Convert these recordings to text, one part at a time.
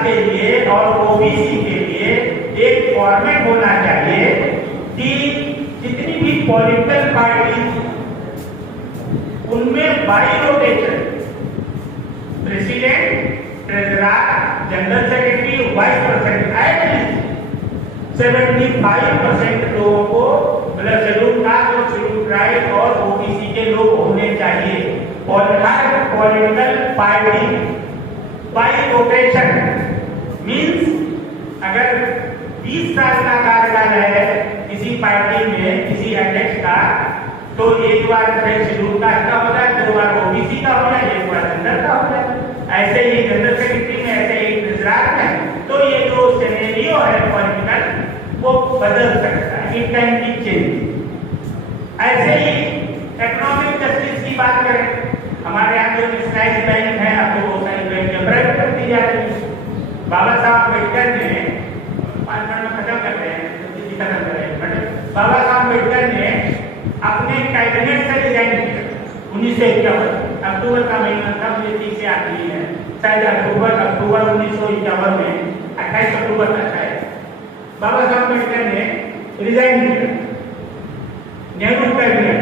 Cast के लिए और ओबीसी के लिए एक फॉर्मेट होना चाहिए कि जितनी भी पॉलिटिकल पार्टी उनमें by rotation president, treasurer, general secretary, vice president at least 75% लोगों को मतलब शेड्यूल कास्ट और शेड्यूल ट्राइब और ओबीसी के लोग होने चाहिए। और हर political party by rotation means अगर 20 साल का कार्यकाल है किसी पार्टी में किसी अध्यक्ष का, तो एक बार शेड्यूल कास्ट का हो जाए, 2 बार ओबीसी का हो जाए, 1 बार जनरल का हो जाए। ऐसे ही जनरल सेक्रेटरी में, ऐसे ही ट्रेजरर में। तो ये जो सिनेरियो है पॉलिटिकल वो बदल सकता है, इट कैन बी चेंज। ऐसे ही इकोनॉमिक जस्टिस की बात करें, हमारे यहाँ जो नेशनलाइज्ड बैंक है, अब तो बहुत सारी बैंक प्राइवेट कर दी जा रही है। बाबा साहब अम्बेडकर ने 5 मिनट में खत्म करते हैं, खत्म करें, बाबा साहब अम्बेडकर ने अपने कैबिनेट से रिजाइन किया 1951 अक्टूबर का महीना था, मुझे ठीक से याद नहीं है, शायद अक्टूबर 1951 में 28 अक्टूबर था शायद। बाबा साहब अम्बेडकर ने रिजाइन किया नेहरू कैबिनेट।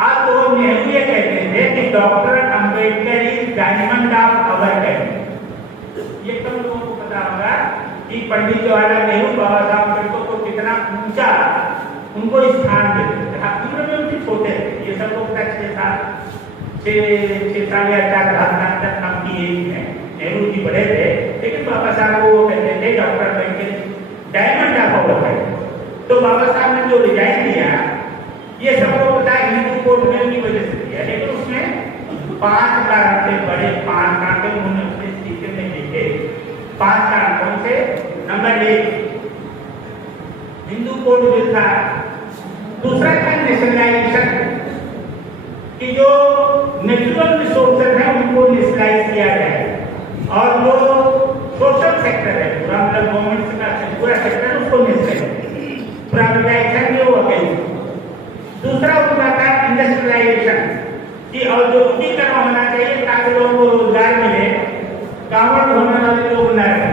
आज तो नेहरू ये कहते थे कि doctor Ambedkar is diamond of our cabinet. ये कम लोगों को पता होगा कि पंडित जवाहरलाल नेहरू बाबा साहब अम्बेडकर को कितना ऊंचा उनको स्थान देते थे। उम्र में उनके छोटे थे, ये सब लोग 6 साल या 4 साल तक काम की एज में नेहरू जी बड़े थे, लेकिन बाबा साहब को कहते थे doctor Ambedkar diamond of our cabinet. तो बाबा साहब ने जो रिजाइन दिया, ये सबको पता है हिंदू कोड में की वजह से दिया, लेकिन उसमें 5 कारण थे, बड़े 5 कारण थे, उन्होंने अपने स्पीकर में लिखे 5 कारण। कौन से? नंबर 1 हिंदू कोड बिल था, दूसरा था नेशनलाइजेशन कि जो नेचुरल रिसोर्सेज है उनको नेशनलाइज किया जाए, और जो सोशल सेक्टर है पूरा मतलब गवर्नमेंट का पूरा सेक्टर उसको नेशनलाइज, प्राइवेटाइजेशन जो हो गई। दूसरा उनका था इंडस्ट्रियलाइजेशन कि औद्योगिकीकरण होना चाहिए ताकि लोगों को रोजगार मिले, कांवड़ ढोने वाले लोग न रहे।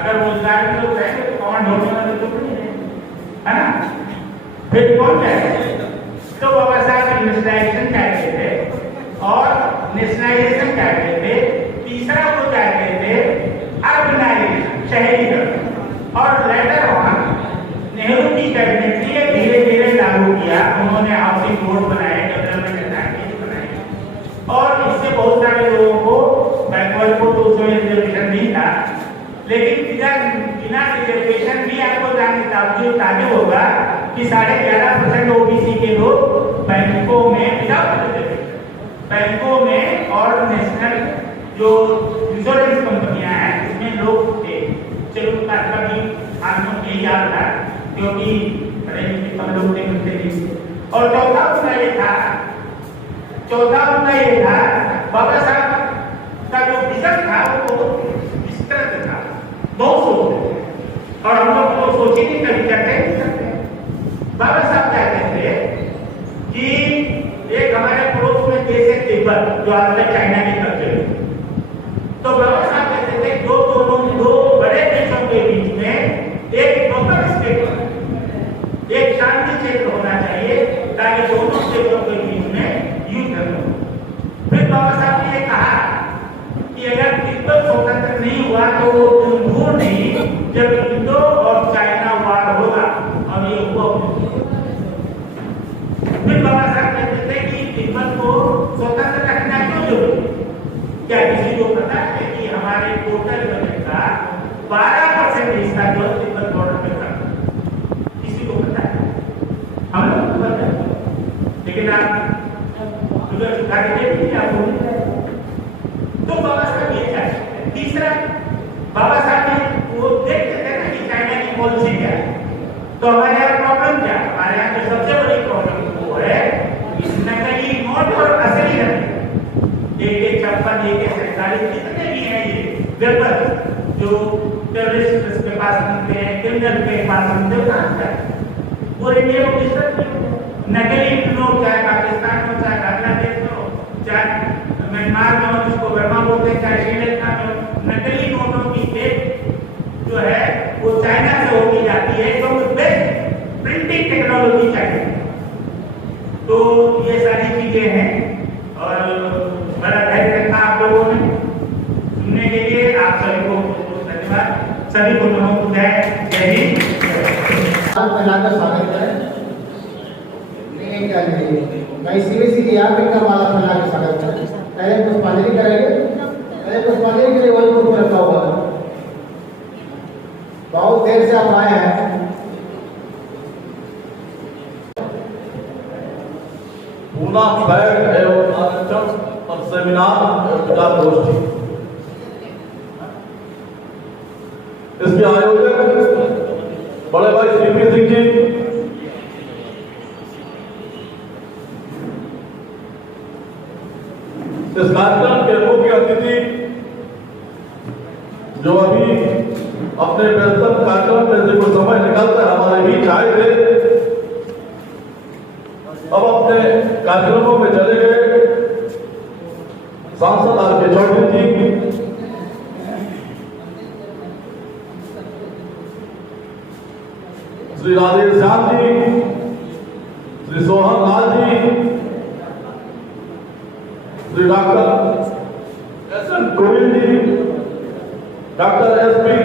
अगर रोजगार में लोग रहेंगे तो कांवड़ ढोने वाले लोग नहीं रहेंगे, है ना? फिर कौन रहेगा? तो बाबा साहब इंडस्ट्रियलाइजेशन चाहते थे और नेशनलाइजेशन चाहते थे। तीसरा वो चाहते थे अर्बनाइजेशन, शहरीकरण। और लेटर ऑन नेहरू की कैबिनेट ने धीरे धीरे लागू किया। उन्होंने हाउसिंग बोर्ड बनाए, डेवलपमेंट अथॉरिटीज बनाई, और इससे बहुत सारे लोगों को बैकवर्ड को तो उसमें रिजर्वेशन नहीं था, लेकिन बिना रिजर्वेशन भी आपको ताजुब होगा कि 11.5% ओबीसी के लोग बैंकों में विदाउट रिजर्वेशन, बैंकों में और नेशनल जो इंश्योरेंस कंपनियां हैं उसमें लोग थे। चलो का भी आदमियों के याद था क्योंकि हम लोग ने करते थे। और चौथा मुद्दा ये था बाबा साहब का जो विजन था वो इस तरह से था, बहुत सोचते थे और हम लोग को सोचे नहीं कभी करते नहीं सकते। बाबा साहब कहते थे कि एक हमारे पड़ोस में देश है तिब्बत जो आज तक चाइना की तरफ है, तो बाबा साहब कहते थे दो बड़े देशों के बीच में एक लोकल स्टेट, एक शांति क्षेत्र होना चाहिए ताकि दोनों देशों के बीच में युद्ध न हो। फिर बाबा साहब ने कहा कि अगर तिब्बत स्वतंत्र नहीं हुआ तो वो दूर नहीं जब इंडो और चाइना वार होगा, और ये हुआ। फिर बाबा साहब कहते थे कि तिब्बत को स्वतंत्र रखना क्यों जरूरी? क्या किसी को पता है कि हमारे टोटल बजट का 12% हिस्सा जो तिब्बत बॉर्डर पे था? किसी को पता है? हम लोग को पता है, लेकिन आप उधर सुखा के देखिए आप बोलिए। तो बाबा साहब ये चाहते। तीसरा बाबा साहब ने वो देखते थे ना कि चाइना की पॉलिसी क्या है, तो हमारे यहाँ प्रॉब्लम क्या है? हमारे यहाँ जो सबसे बड़ी प्रॉब्लम वो है इस नकली नोट और असली नकली, एक छप्पन, एक सरकारी कितने भी हैं ये गड़बड़ जो टेररिस्ट के पास मिलते हैं, क्रिमिनल के पास मिलते हैं, कहाँ जाए? वो इंडिया को डिस्टर्ब नकली नोट, चाहे पाकिस्तान हो, चाहे बांग्लादेश हो, चाहे म्यांमार में हो जिसको बर्मा बोलते हैं, चाहे श्रीलंका में हो, नकली नोटों की ये सारी चीजें हैं और बड़ा धैर्य रखा आप लोगों ने सुनने के लिए। आप सभी को धन्यवाद। सभी को नमो जय हिंद। स्वागत करें। मैं सीबीएसई की यहाँ पे वाला फैला के स्वागत करें। पहले पुष्पांजलि करेंगे। पहले पुष्पांजलि के लिए वन ग्रुप रखा हुआ है। बहुत देर से आप आए हैं। पूना फैक्ट एवं आरक्षण और सेमिनार एवं विचार गोष्ठी, इसके आयोजक बड़े भाई सीपी सिंह जी, इस कार्यक्रम के मुख्य अतिथि जो अभी अपने व्यस्तम कार्यक्रम में से कुछ समय निकालकर हमारे बीच आए थे, अब अपने कार्यक्रमों में चले गए। सांसद आर.के. चौधरी जी, श्री राधेश श्याम जी, श्री सोहन लाल जी, श्री डॉक्टर एस.एन. गोयल जी, डॉक्टर एस.पी.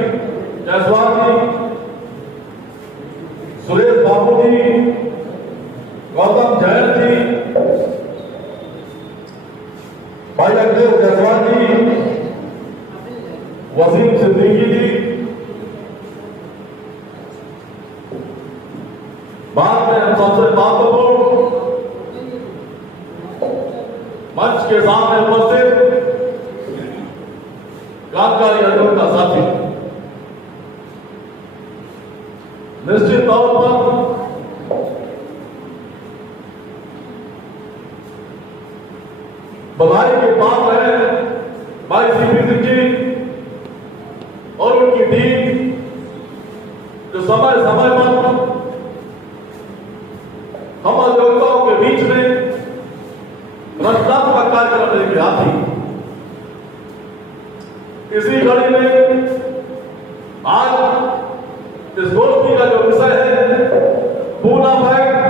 जायसवाल जी, सुरेश बाबू जी, गौतम जैन जी, भाई अखिलेश जायसवाल जी, वसीम सिद्दीकी जी, बाद में सबसे महत्वपूर्ण मंच के सामने उपस्थित कार्यकारी अधिकारी का साथी, निश्चित तौर पर बधाई के पात्र हैं भाई सीपी सिंह जी और उनकी टीम, जो समय समय पर हम अधिवक्ताओं के बीच में रचनात्मक कार्यक्रम लेके आती। इसी कड़ी में आज इस गोष्ठी का जो विषय है पूना फैक्ट,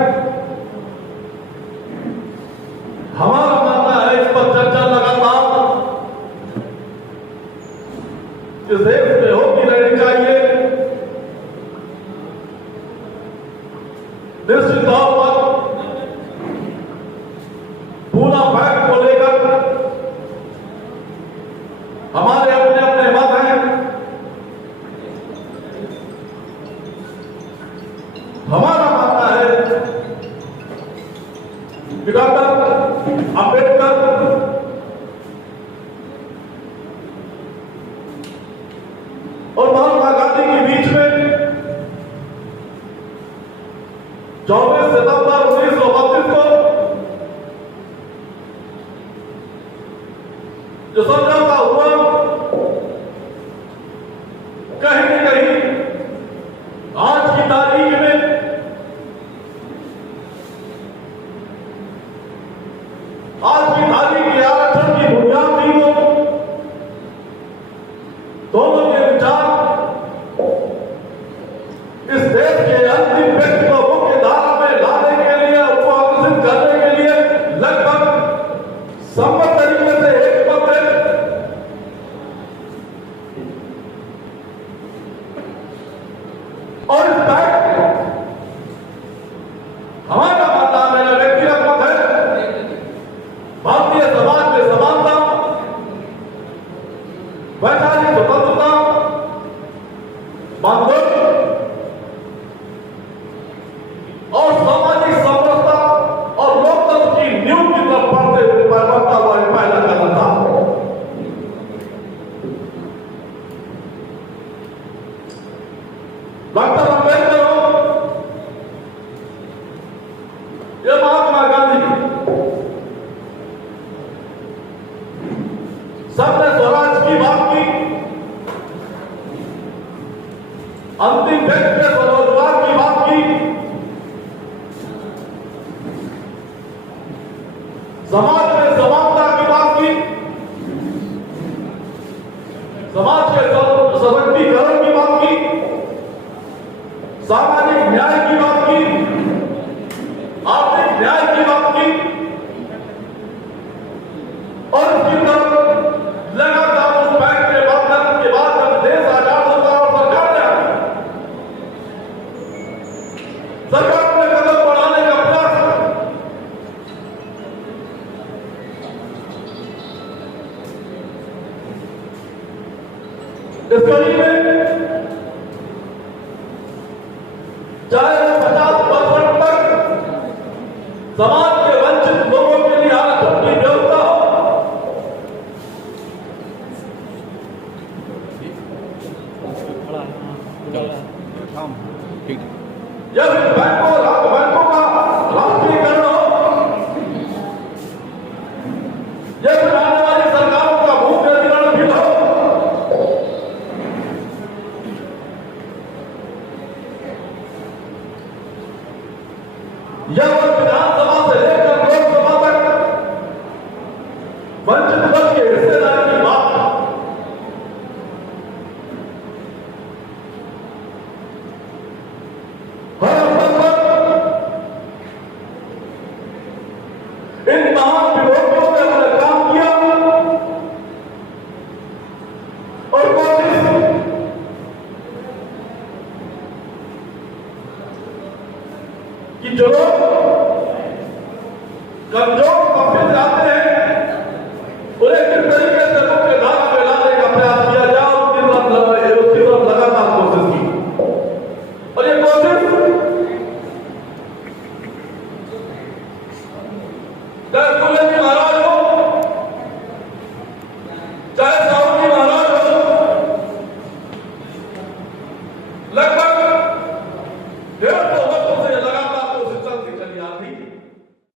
हमारा मानना है इस पर चर्चा लगातार इस देश में होती रहनी चाहिए। निश्चित तौर पर पूना फैक्ट को लेकर हमारे अपने अपने मत हैं। हमारा मानना है कि डॉक्टर अंबेडकर और महात्मा गांधी के बीच में 24 सितंबर 1932 को जो समझौता हुआ, कहीं न कहीं आज की तारीख में के आरक्षण की बुनियाद थी वो दोनों के विचार इस देश के अंतिम व्यक्ति को मुख्य धारा में लाने के लिए, उसको आकर्षित करने के लिए लगभग सम्मत तरीके से एक मत है। और इस फैक्ट हमारा मानना मेरा व्यक्तिगत मत है, भारतीय समाज में समानता, वैचारिक स्वतंत्रता, बंधुत्व और सामाजिक समरसता और लोकतंत्र की नींव की तरफ बढ़ते हुए बढ़ता हुआ पहला कदम था। डॉक्टर अंबेडकर हो या महात्मा गांधी, सबने स्वराज की बात की, अंतिम व्यक्ति के स्वरोजगार की बात की, समाज में समानता की बात की, समाज के सशक्तिकरण की बात की, सामाजिक न्याय की बात की, आर्थिक न्याय की बात की, इस कड़ी में चाहे वो 50% तक समाज के वंचित लोगों के लिए आरक्षण की व्यवस्था हो, या फिर बैंकों का राष्ट्रीयकरण हो, या फिर आने वाली सरकारों का भूमि अधिग्रहण भी हो, या वो विधानसभा से लेकर लोकसभा तक वंचित वर्ग के हिस्सेदारी की बात, हर स्तर पर इन महान विरोधियों ने अपना काम किया और कोशिश कि जो लोग कमजोर तबके से आते हैं